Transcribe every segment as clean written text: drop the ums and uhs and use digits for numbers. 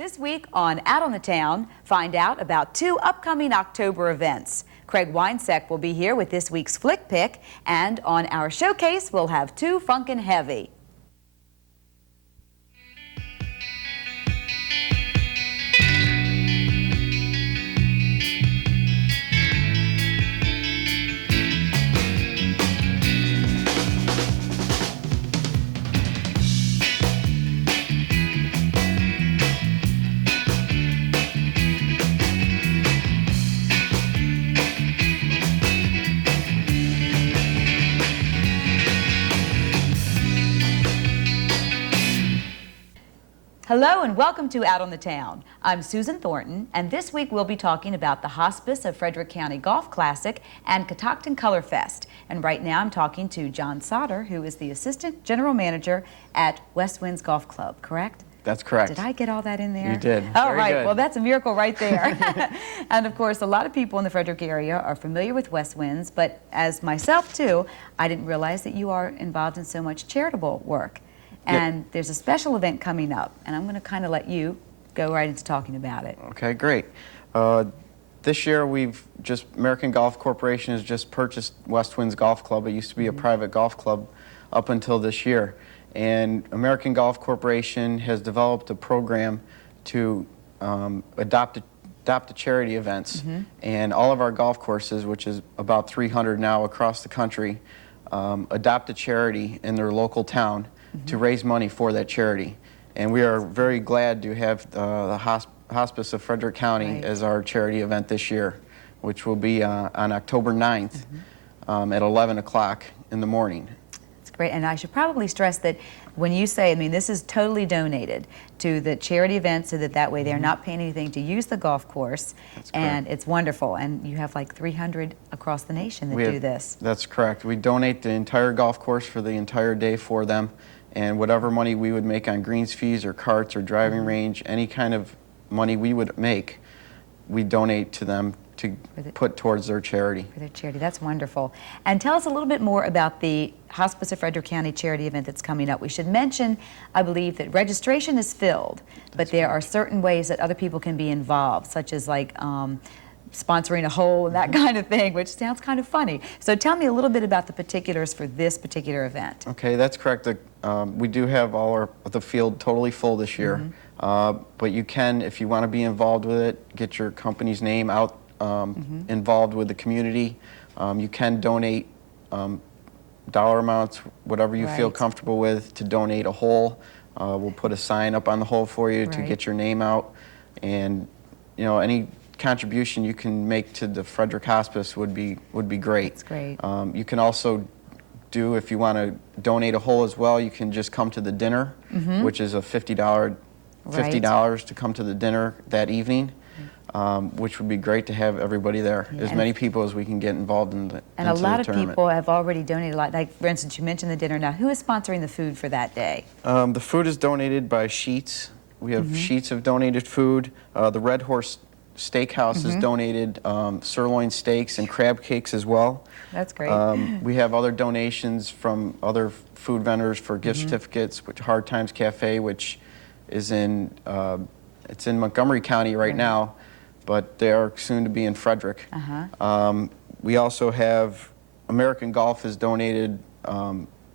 This week on Out on the Town, find out about 2 upcoming October events. Craig Winesek will be here with this week's Flick Pick, and on our showcase, we'll have 2 Funkin' Heavy. Hello and welcome to Out on the Town. I'm Susan Thornton, and this week we'll be talking about the Hospice of Frederick County Golf Classic and Catoctin Color Fest. And right now I'm talking to John Sauter, who is the Assistant General Manager at West Winds Golf Club, correct? That's correct. Did I get all that in there? You did. All right. Good. Well, that's a miracle right there. And of course, a lot of people in the Frederick area are familiar with West Winds, but as myself too, I didn't realize that you are involved in so much charitable work. And Yep. there's a special event coming up, and I'm going to kind of let you go right into talking about it. Okay, great. This year American Golf Corporation has just purchased West Winds Golf Club. It used to be a private golf club up until this year. And American Golf Corporation has developed a program to adopt a charity events. And all of our golf courses, which is about 300 now across the country, adopt a charity in their local town to raise money for that charity. And we are very glad to have the Hospice of Frederick County as our charity event this year, which will be on October 9th at 11 o'clock in the morning. That's great. And I should probably stress that when you say, I mean, this is totally donated to the charity event so that way they're not paying anything to use the golf course. And it's wonderful. And you have like 300 across the nation that do this. That's correct. We donate the entire golf course for the entire day for them. And whatever money we would make on greens fees or carts or driving range, any kind of money we would make, we donate to them to put towards their charity. For their charity. That's wonderful. And tell us a little bit more about the Hospice of Frederick County charity event that's coming up. We should mention, I believe, that registration is filled, but there are certain ways that other people can be involved, such as like sponsoring a hole and that kind of thing, which sounds kind of funny. So tell me a little bit about the particulars for this particular event. Okay, that's correct. We do have the field totally full this year, but you can, if you want to be involved with it, get your company's name out, involved with the community. You can donate dollar amounts, whatever you feel comfortable with, to donate a hole. We'll put a sign up on the hole for you to get your name out, and any contribution you can make to the Frederick Hospice would be great. That's great. You can also if you want to donate a hole as well, you can just come to the dinner, which is a $50 to come to the dinner that evening, which would be great to have everybody there, as many people as we can get involved in the And a lot of people have already donated a lot. Like, for instance, you mentioned the dinner. Now, who is sponsoring the food for that day? The food is donated by Sheets. We have Sheets have donated food. The Red Horse Steakhouse has donated sirloin steaks and crab cakes as well. That's great. We have other donations from other food vendors for gift certificates, which Hard Times Cafe, which is it's in Montgomery County right now, but they are soon to be in Frederick. We also have American Golf has donated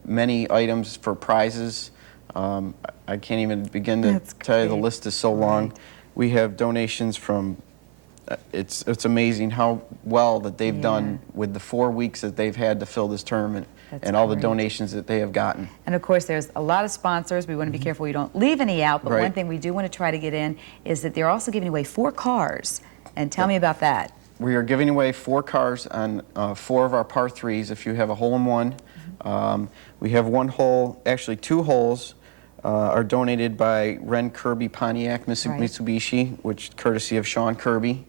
many items for prizes. I can't even begin to tell you, the list is so long. We have donations from, it's amazing how well that they've done with the 4 weeks that they've had to fill this tournament. And all the donations that they have gotten. And of course, there's a lot of sponsors. We want to be careful you don't leave any out, but one thing we do want to try to get in is that they're also giving away 4 cars. And tell me about that. We are giving away 4 cars on 4 of our par 3s if you have a hole-in-one. We have 1 hole, actually 2 holes, are donated by Ren Kirby Pontiac Mitsubishi, which courtesy of Sean Kirby.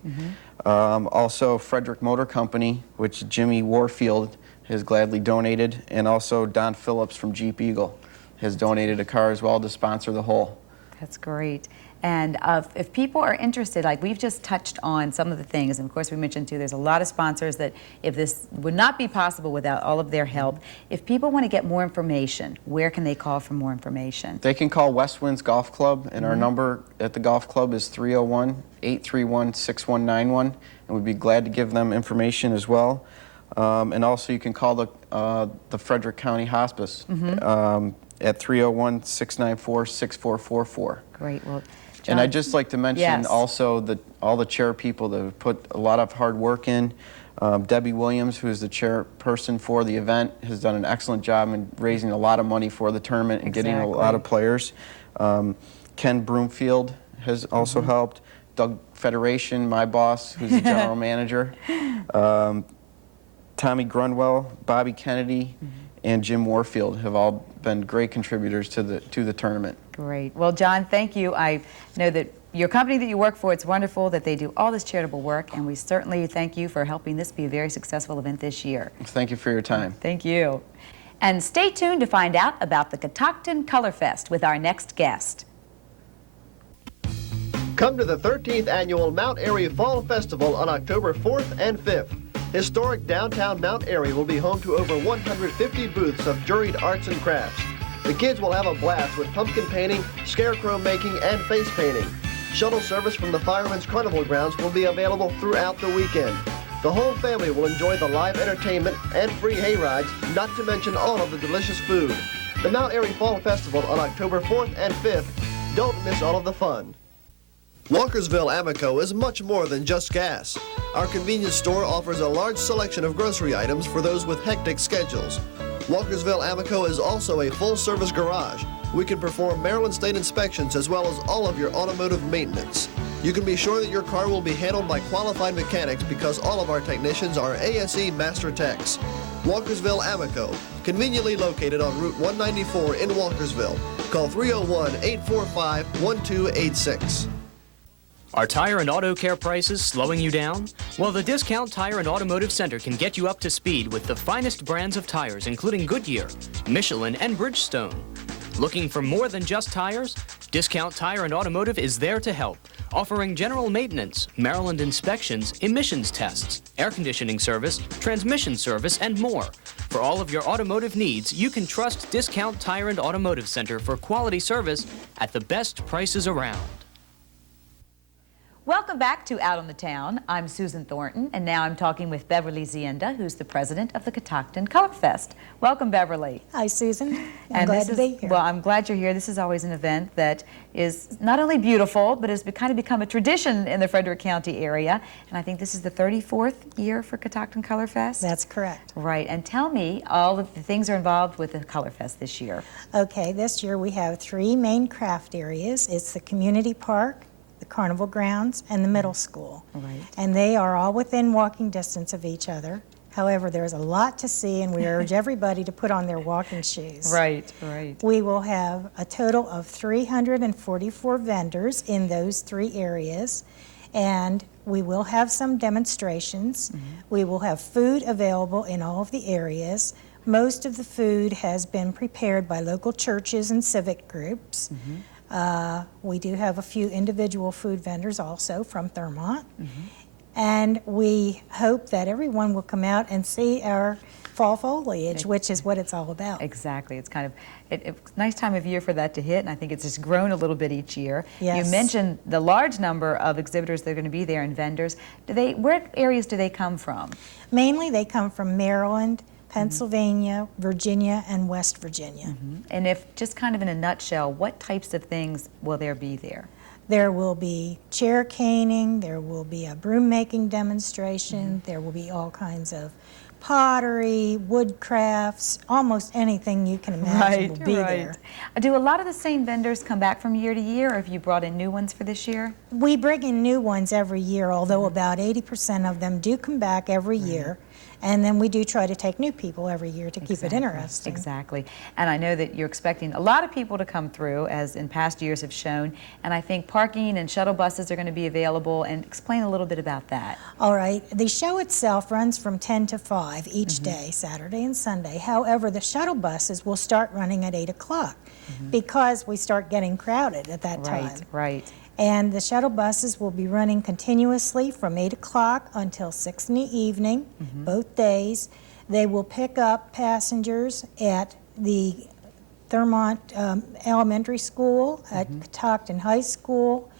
Also Frederick Motor Company, which Jimmy Warfield has gladly donated, and also Don Phillips from Jeep Eagle has donated a car as well to sponsor the hole. That's great. And if people are interested, like we've just touched on some of the things, and of course we mentioned too, there's a lot of sponsors that if this would not be possible without all of their help, if people want to get more information, where can they call for more information? They can call West Winds Golf Club, and our number at the golf club is 301-831-6191, and we'd be glad to give them information as well. And also you can call the Frederick County Hospice at 301-694-6444. Great. Well, John, and I'd just like to mention yes. also all the chair people that have put a lot of hard work in. Debbie Williams, who is the chairperson for the event, has done an excellent job in raising a lot of money for the tournament and getting a lot of players. Ken Broomfield has also helped. Doug Federation, my boss, who's the general manager. Tommy Grunwell, Bobby Kennedy, and Jim Warfield have all been great contributors to the tournament. Great. Well, John, thank you. I know that your company that you work for, it's wonderful that they do all this charitable work, and we certainly thank you for helping this be a very successful event this year. Thank you for your time. Thank you. And stay tuned to find out about the Catoctin Color Fest with our next guest. Come to the 13th Annual Mount Airy Fall Festival on October 4th and 5th. Historic downtown Mount Airy will be home to over 150 booths of juried arts and crafts. The kids will have a blast with pumpkin painting, scarecrow making, and face painting. Shuttle service from the Fireman's Carnival grounds will be available throughout the weekend. The whole family will enjoy the live entertainment and free hay rides, not to mention all of the delicious food. The Mount Airy Fall Festival on October 4th and 5th. Don't miss all of the fun. Walkersville Amoco is much more than just gas. Our convenience store offers a large selection of grocery items for those with hectic schedules. Walkersville Amoco is also a full-service garage. We can perform Maryland State inspections as well as all of your automotive maintenance. You can be sure that your car will be handled by qualified mechanics because all of our technicians are ASE Master Techs. Walkersville Amoco, conveniently located on Route 194 in Walkersville. Call 301-845-1286. Are tire and auto care prices slowing you down? Well, the Discount Tire and Automotive Center can get you up to speed with the finest brands of tires, including Goodyear, Michelin, and Bridgestone. Looking for more than just tires? Discount Tire and Automotive is there to help, offering general maintenance, Maryland inspections, emissions tests, air conditioning service, transmission service, and more. For all of your automotive needs, you can trust Discount Tire and Automotive Center for quality service at the best prices around. Welcome back to Out on the Town. I'm Susan Thornton, and now I'm talking with Beverly Zienda, who's the president of the Catoctin Color Fest. Welcome, Beverly. Hi, Susan. I'm glad to be here. Well, I'm glad you're here. This is always an event that is not only beautiful, but has kind of become a tradition in the Frederick County area. And I think this is the 34th year for Catoctin Color Fest? That's correct. Right. And tell me all of the things are involved with the Color Fest this year. Okay, this year we have 3 main craft areas. It's the community park, the carnival grounds, and the middle school. Right. And they are all within walking distance of each other. However, there's a lot to see, and we urge everybody to put on their walking shoes. Right, right. We will have a total of 344 vendors in those 3 areas, and we will have some demonstrations. We will have food available in all of the areas. Most of the food has been prepared by local churches and civic groups. We do have a few individual food vendors also from Thurmont. And we hope that everyone will come out and see our fall foliage, which is what it's all about. Exactly. It's kind of it's a nice time of year for that to hit, and I think it's just grown a little bit each year. Yes. You mentioned the large number of exhibitors that are going to be there and vendors. Where areas do they come from? Mainly they come from Maryland, Pennsylvania, Virginia, and West Virginia. And if, just kind of in a nutshell, what types of things will there be there? There will be chair caning, there will be a broom making demonstration, there will be all kinds of pottery, wood crafts, almost anything you can imagine will be there. Do a lot of the same vendors come back from year to year, or have you brought in new ones for this year? We bring in new ones every year, although about 80% of them do come back every year. And then we do try to take new people every year to keep it interesting. Exactly. And I know that you're expecting a lot of people to come through, as in past years have shown. And I think parking and shuttle buses are going to be available. And explain a little bit about that. All right. The show itself runs from 10 to 5 each day, Saturday and Sunday. However, the shuttle buses will start running at 8 o'clock. because we start getting crowded at that time. Right, right. And the shuttle buses will be running continuously from 8 o'clock until 6 in the evening, both days. They will pick up passengers at the Thurmont Elementary School, at Catoctin High School,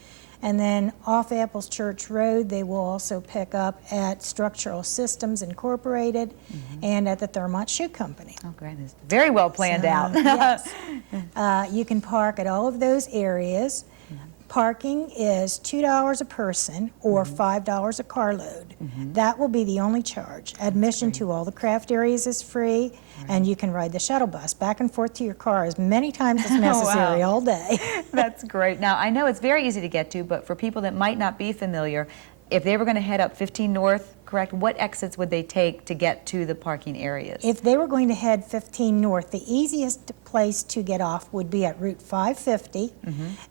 and then off Apples Church Road, they will also pick up at Structural Systems Incorporated and at the Thurmont Shoe Company. Oh, great. It's very well planned So, out. yes. You can park at all of those areas. Parking is $2 a person or $5 a carload. That will be the only charge. Admission to all the craft areas is free, and you can ride the shuttle bus back and forth to your car as many times as necessary all day. That's great. Now, I know it's very easy to get to, but for people that might not be familiar, if they were going to head up 15 North, correct, what exits would they take to get to the parking areas? If they were going to head 15 North, the easiest place to get off would be at Route 550.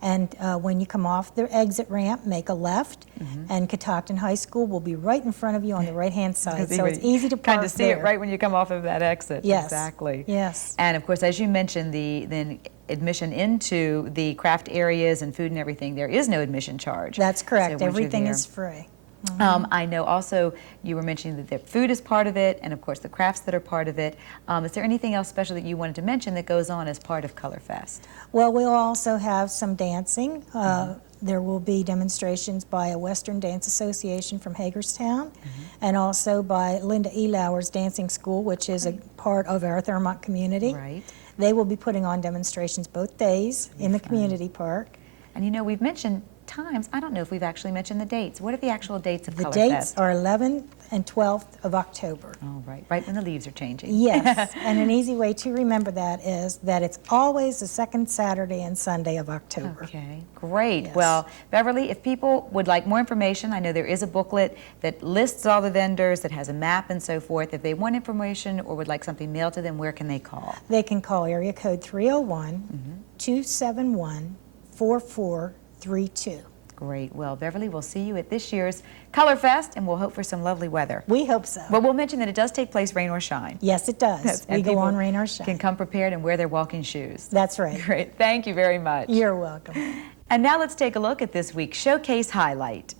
And when you come off the exit ramp, make a left, and Catoctin High School will be right in front of you on the right-hand side. So it's easy to park kind of see there. it right when you come off of that exit. Yes. Exactly. Yes. And of course, as you mentioned, the admission into the craft areas and food and everything, there is no admission charge. That's correct. So once you're Everything there- is free. I know also you were mentioning that the food is part of it, and of course the crafts that are part of it. Is there anything else special that you wanted to mention that goes on as part of Color Fest? Well, we'll also have some dancing. There will be demonstrations by a Western Dance Association from Hagerstown, and also by Linda E. Lauer's Dancing School, which is a part of our Thurmont community. Right. They will be putting on demonstrations both days in the community park. And you know, we've mentioned times. I don't know if we've actually mentioned the dates. What are the actual dates of The Color dates Fest? are 11th and 12th of October. Oh, right when the leaves are changing. Yes, and an easy way to remember that is that it's always the second Saturday and Sunday of October. Okay, great. Yes. Well, Beverly, if people would like more information, I know there is a booklet that lists all the vendors, that has a map and so forth. If they want information or would like something mailed to them, where can they call? They can call area code 301-271-4432. Great. Well, Beverly, we'll see you at this year's Color Fest, and we'll hope for some lovely weather. We hope so. But we'll mention that it does take place rain or shine. Yes, it does. And We go people on rain or shine. can come prepared and wear their walking shoes. That's right. Great. Thank you very much. You're welcome. And now let's take a look at this week's Showcase Highlight.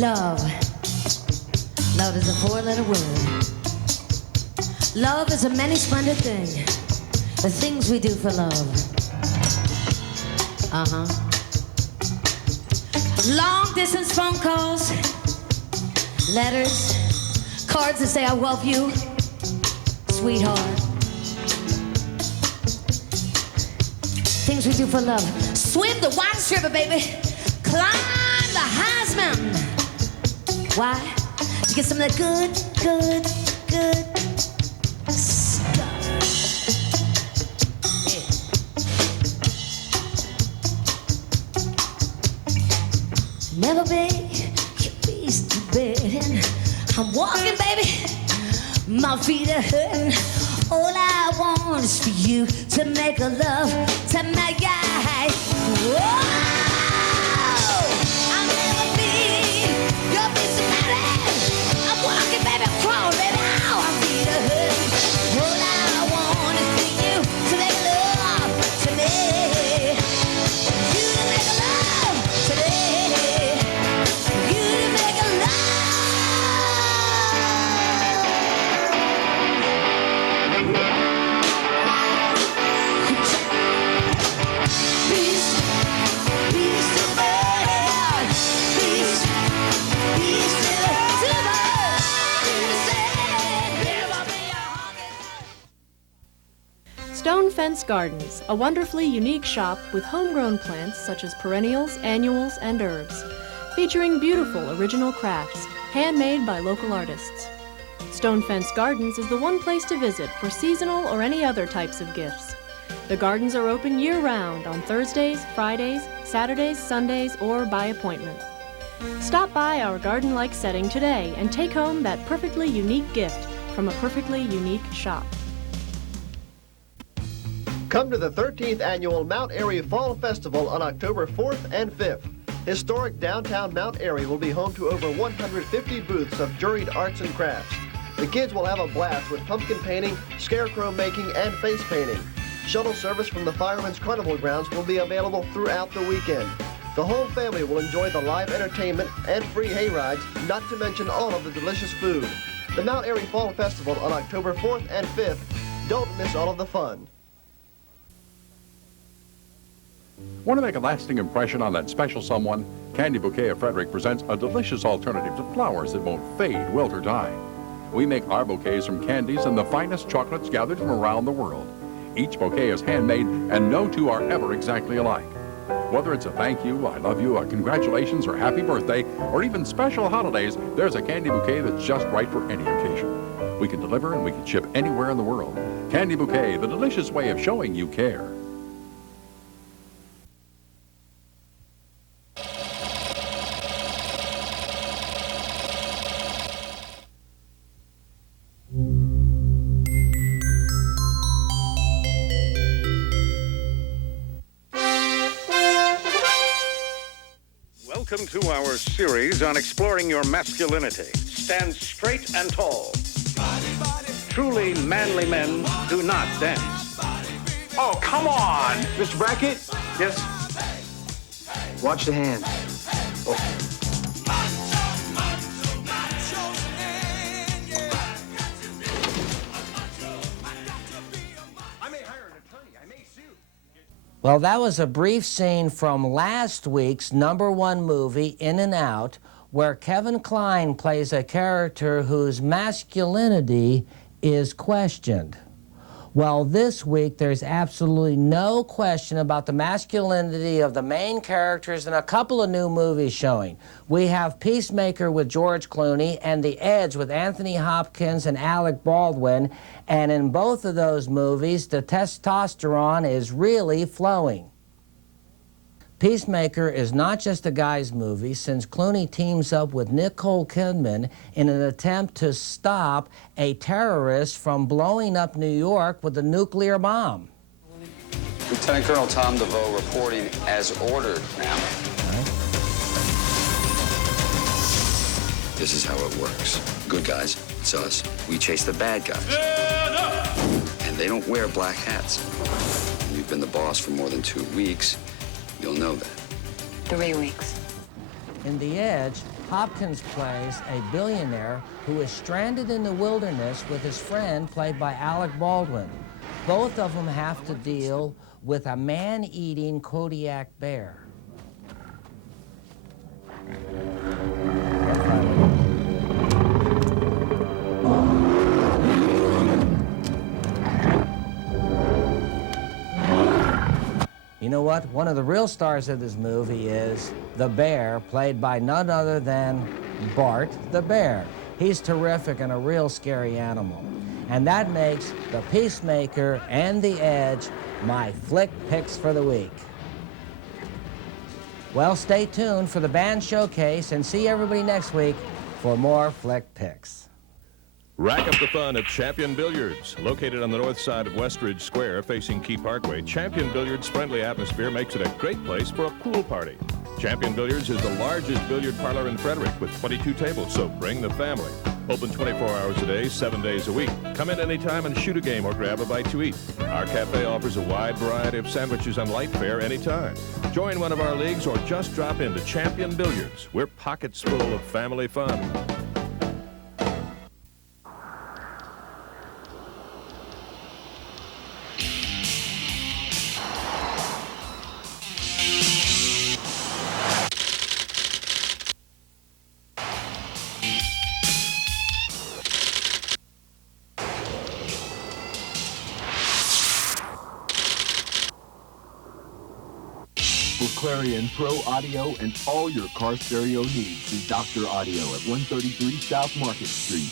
Love. Love is a four-letter word. Love is a many-splendid thing. The things we do for love. Long-distance phone calls, letters, cards that say I love you, sweetheart. Things we do for love. Swim the widest river, baby. Climb the highest mountain. Why? To get some of that good stuff. Yeah. Never beg your beast to bed. And I'm walking, baby. My feet are hurting. All I want is for you to make a love to my guy. Whoa! I'll never be your piece of matter. I'm walking, baby, I'm crawling, baby. Ow, my feet are hurting. All I want is for you to make love to me. You to make love today. You to make love. Stone Fence Gardens, a wonderfully unique shop with homegrown plants such as perennials, annuals, and herbs, featuring beautiful original crafts, handmade by local artists. Stone Fence Gardens is the one place to visit for seasonal or any other types of gifts. The gardens are open year-round on Thursdays, Fridays, Saturdays, Sundays, or by appointment. Stop by our garden-like setting today and take home that perfectly unique gift from a perfectly unique shop. Come to the 13th Annual Mount Airy Fall Festival on October 4th and 5th. Historic downtown Mount Airy will be home to over 150 booths of juried arts and crafts. The kids will have a blast with pumpkin painting, scarecrow making, and face painting. Shuttle service from the Firemen's Carnival grounds will be available throughout the weekend. The whole family will enjoy the live entertainment and free hay rides, not to mention all of the delicious food. The Mount Airy Fall Festival on October 4th and 5th. Don't miss all of the fun. Want to make a lasting impression on that special someone? Candy Bouquet of Frederick presents a delicious alternative to flowers that won't fade, wilt, or die. We make our bouquets from candies and the finest chocolates gathered from around the world. Each bouquet is handmade, and no two are ever exactly alike. Whether it's a thank you, I love you, a congratulations, or happy birthday, or even special holidays, there's a candy bouquet that's just right for any occasion. We can deliver and we can ship anywhere in the world. Candy Bouquet, the delicious way of showing you care. Welcome to our series on exploring your masculinity. Stand straight and tall. Truly manly men do not dance. Oh, come on! Mr. Brackett? Yes? Watch the hand. Oh. Well, that was a brief scene from last week's #1 movie, In and Out, where Kevin Kline plays a character whose masculinity is questioned. Well, this week there's absolutely no question about the masculinity of the main characters in a couple of new movies showing. We have Peacemaker with George Clooney and The Edge with Anthony Hopkins and Alec Baldwin, and in both of those movies the testosterone is really flowing. Peacemaker is not just a guy's movie, since Clooney teams up with Nicole Kidman in an attempt to stop a terrorist from blowing up New York with a nuclear bomb. Lieutenant Colonel Tom DeVoe reporting as ordered, ma'am. This is how it works. Good guys, it's us. We chase the bad guys. And they don't wear black hats. You've been the boss for more than 2 weeks. You'll know that. 3 weeks. In The Edge, Hopkins plays a billionaire who is stranded in the wilderness with his friend, played by Alec Baldwin. Both of them have to deal with a man-eating Kodiak bear. You know what? One of the real stars of this movie is the bear, played by none other than Bart the bear. He's terrific and a real scary animal. And that makes The Peacemaker and The Edge my flick picks for the week. Well, stay tuned for the band showcase and see everybody next week for more flick picks. Rack up the fun at Champion Billiards. Located on the north side of Westridge Square facing Key Parkway, Champion Billiards' friendly atmosphere makes it a great place for a pool party. Champion Billiards is the largest billiard parlor in Frederick with 22 tables, so bring the family. Open 24 hours a day, 7 days a week. Come in anytime and shoot a game or grab a bite to eat. Our cafe offers a wide variety of sandwiches and light fare anytime. Join one of our leagues or just drop into Champion Billiards. We're pockets full of family fun. For Clarion Pro Audio and all your car stereo needs, see Dr. Audio at 133 South Market Street.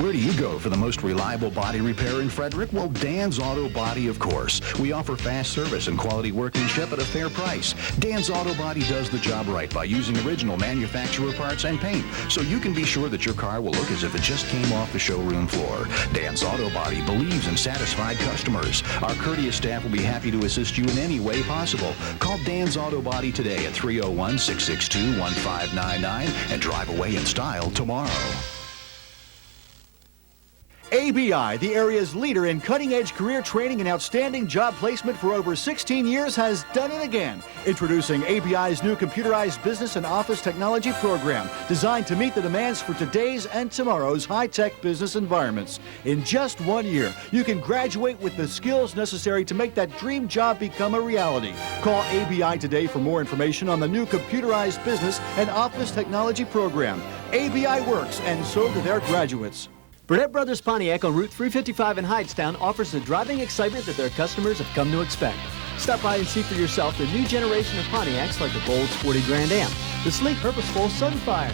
Where do you go for the most reliable body repair in Frederick? Well, Dan's Auto Body, of course. We offer fast service and quality workmanship at a fair price. Dan's Auto Body does the job right by using original manufacturer parts and paint, so you can be sure that your car will look as if it just came off the showroom floor. Dan's Auto Body believes in satisfied customers. Our courteous staff will be happy to assist you in any way possible. Call Dan's Auto Body today at 301-662-1599 and drive away in style tomorrow. ABI, the area's leader in cutting-edge career training and outstanding job placement for over 16 years, has done it again. Introducing ABI's new computerized business and office technology program, designed to meet the demands for today's and tomorrow's high-tech business environments. In just 1 year, you can graduate with the skills necessary to make that dream job become a reality. Call ABI today for more information on the new computerized business and office technology program. ABI works, and so do their graduates. Burnett Brothers Pontiac on Route 355 in Hightstown offers the driving excitement that their customers have come to expect. Stop by and see for yourself the new generation of Pontiacs like the bold, sporty Grand Am, the sleek, purposeful Sunfire,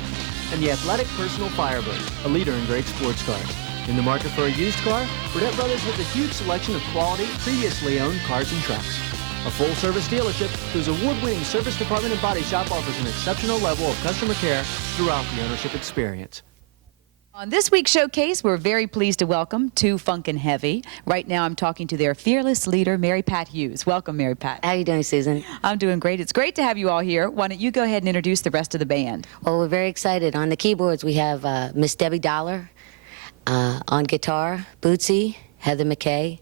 and the athletic personal Firebird, a leader in great sports cars. In the market for a used car, Burnett Brothers has a huge selection of quality, previously owned cars and trucks. A full-service dealership whose award-winning service department and body shop offers an exceptional level of customer care throughout the ownership experience. On this week's showcase, we're very pleased to welcome two Funkin' Heavy. Right now, I'm talking to their fearless leader, Mary Pat Hughes. Welcome, Mary Pat. How are you doing, Susan? I'm doing great. It's great to have you all here. Why don't you go ahead and introduce the rest of the band? Well, we're very excited. On the keyboards, we have Miss Debbie Dollar. On guitar, Bootsy, Heather McKay.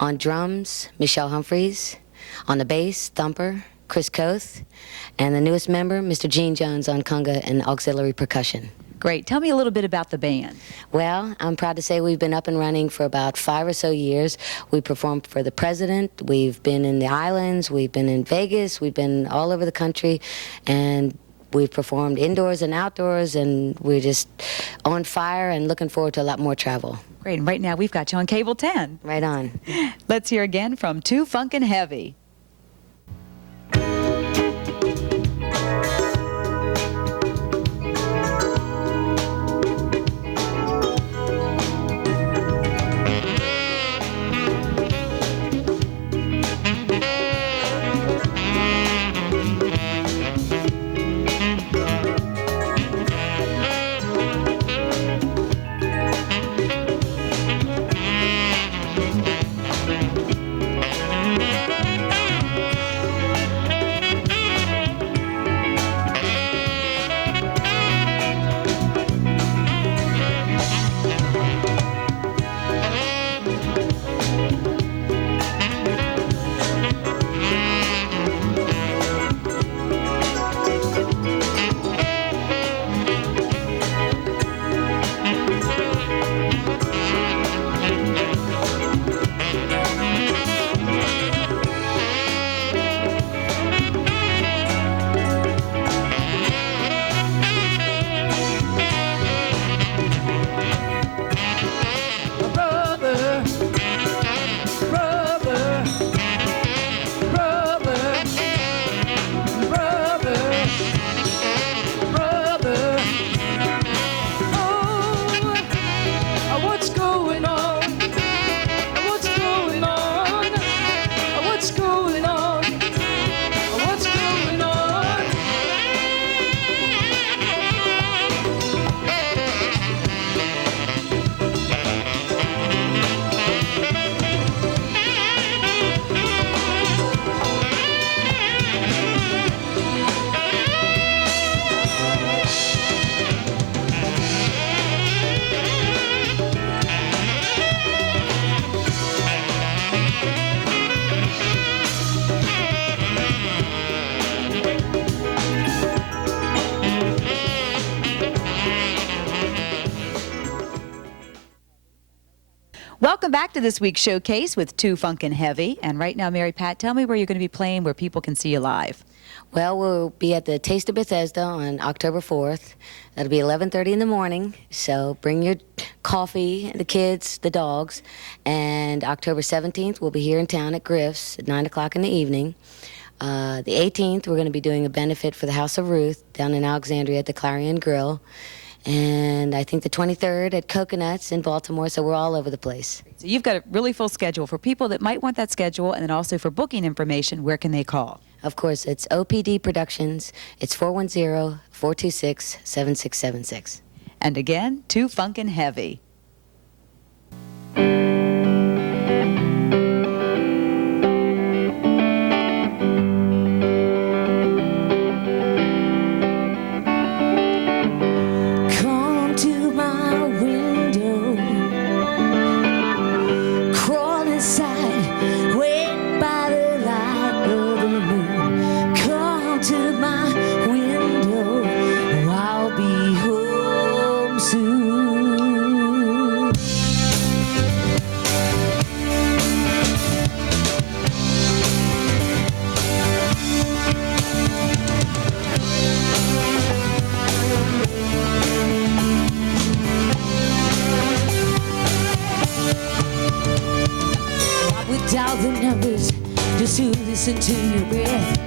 On drums, Michelle Humphreys. On the bass, Thumper, Chris Koth. And the newest member, Mr. Gene Jones on conga and auxiliary percussion. Great. Tell me a little bit about the band. Well, I'm proud to say we've been up and running for about 5 or so years. We performed for the president. We've been in the islands. We've been in Vegas. We've been all over the country. And we've performed indoors and outdoors. And we're just on fire and looking forward to a lot more travel. Great. And right now we've got you on Cable 10. Right on. Let's hear again from two Funkin' Heavy. Welcome back to this week's showcase with Too Funkin' Heavy. And right now, Mary Pat, tell me where you're going to be playing, where people can see you live. Well, we'll be at the Taste of Bethesda on October 4th. That'll be 11:30 in the morning, so bring your coffee, the kids, the dogs. And October 17th, we'll be here in town at Griff's at 9 o'clock in the evening. The 18th, we're going to be doing a benefit for the House of Ruth down in Alexandria at the Clarion Grill. And I think the 23rd at Coconuts in Baltimore, so we're all over the place. So you've got a really full schedule. For people that might want that schedule, and then also for booking information, where can they call? Of course, it's OPD Productions. It's 410-426-7676. And again, Too Funkin' Heavy. Come to my window, crawl inside, wait by the light of the moon. Come to my window, I'll be home soon. I would dial the numbers just to listen to your breath.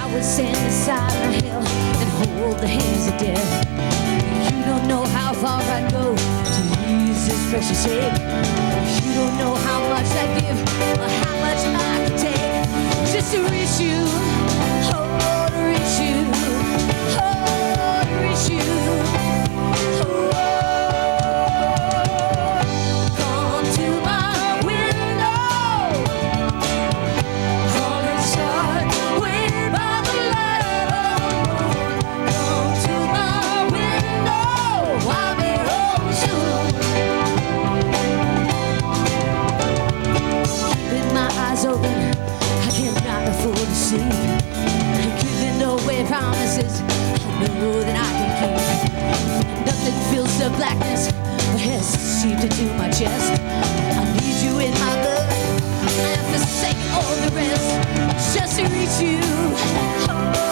I would stand beside my hill and hold the hands of death. You don't know how far I'd go to ease this precious ache. You don't know how much I'd give or how much I could take just to reach you, oh, to reach you, oh, to reach you. Come to my window, crawl inside, wait by the light of the moon. Come to my window, I'll be home soon. Keeping my eyes open, I cannot afford to sleep. Giving away promises I know that I can keep. Nothing fills the blackness but has seeped into my chest. I need you in my blood. I have forsaken all the rest just to reach you. Oh.